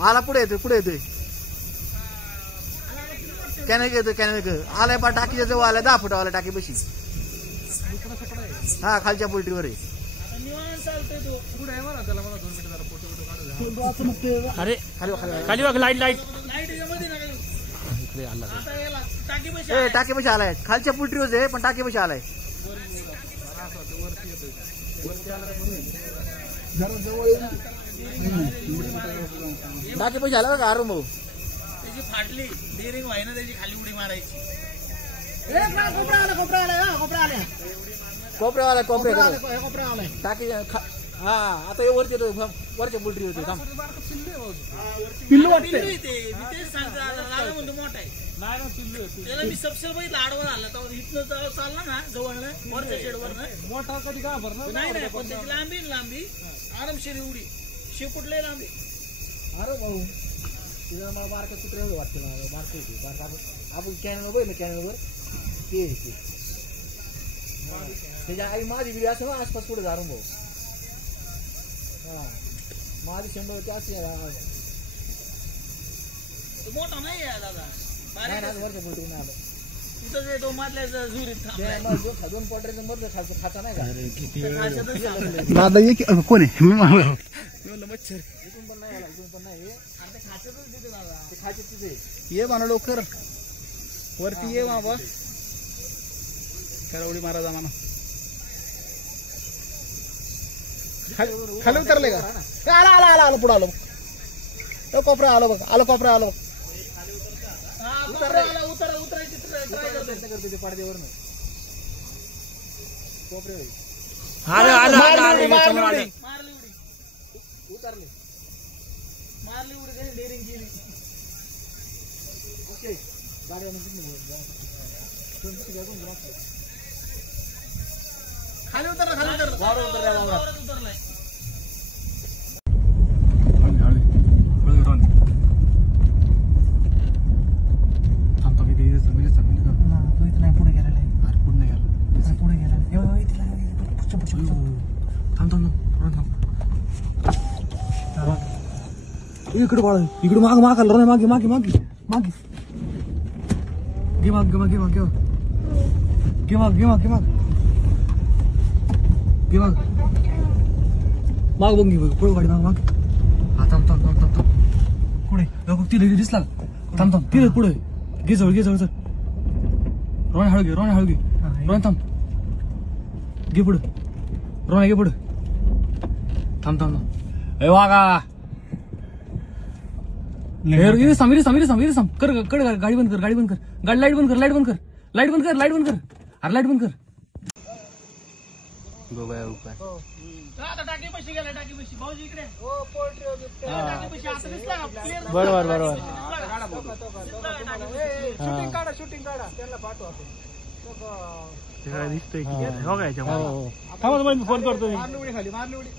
आला पुढे येतोय कॅनेक आलाय बा टाकीच्या जवळ आलाय 10 फुटावाला टाकी बशी हा खालच्या पोल्ट्रीवर आहे अरे खाली बघ लाईट टाकी बशी आलाय खालच्या पोल्ट्रीवर आहे पण टाकी बशी आलाय टाकी बशी आला बघा अरुण भाऊ त्याची फाटली डेअरिंग व्हाय ना त्याची खाली उडी मारायची कोपऱ्यावाला टाकी हा आता वरच्या पोल्ट्री होते पिल्लू वाटते म्हणतो मोठा आहे त्याला मी सबसेल बघितलं आडवं आलं तर इथनं चालला ना जवळनं वरच्या शेडवर मोठा कधी का भरणार नाही पण त्याची लांबी आरामशीर एवढी शेपुटले लांबी अरे भाऊ तिला मला बारका कुत्रे एवढं वाटतं मला बारक आपण कॅनल बघ ना कॅनलवर ते त्याच्या आई माझी बिडी असं ना आसपास पुढे जारून भाऊ हा माझी 100 असे मोठा नाही दादा वरच्या पोल्ट्री नाही आलं तिथं जे तो मधल्या झुरीत दोन पोल्ट्रीचं मधलं खायचं खाता नाही का दादा ये कोण आहे मी मच्छर इथून पण नाही खायचं तिथे ये म्हणा लवकर वरती ये बाबा उडी मारा जा म्हणा खाली उतरले का आला पुढे आलो कोपरा आलो बघ उतरायची पाडद्यावर कोपरे मारली उडी डेअरिंग केली ओके खाली उतरलाय इकडे बाळ इकडे माग आलं रे मागे घे माग बघ पुढे गाडी माग हा थांब पुढे तिला दिसला थांब तिला पुढे घे जवळ सर रोण हळू घे रोण थांब घे पुढे रोण घे पुढे थांब ए वागा कर गाडी बंद कर लाईट बंद कर अरे लाईट बंद कर आता टाकी पैसे गेला भाऊजी इकडे शूटिंग काढा त्यांना पाठवा दिसतोय फोन करतो मारली उडी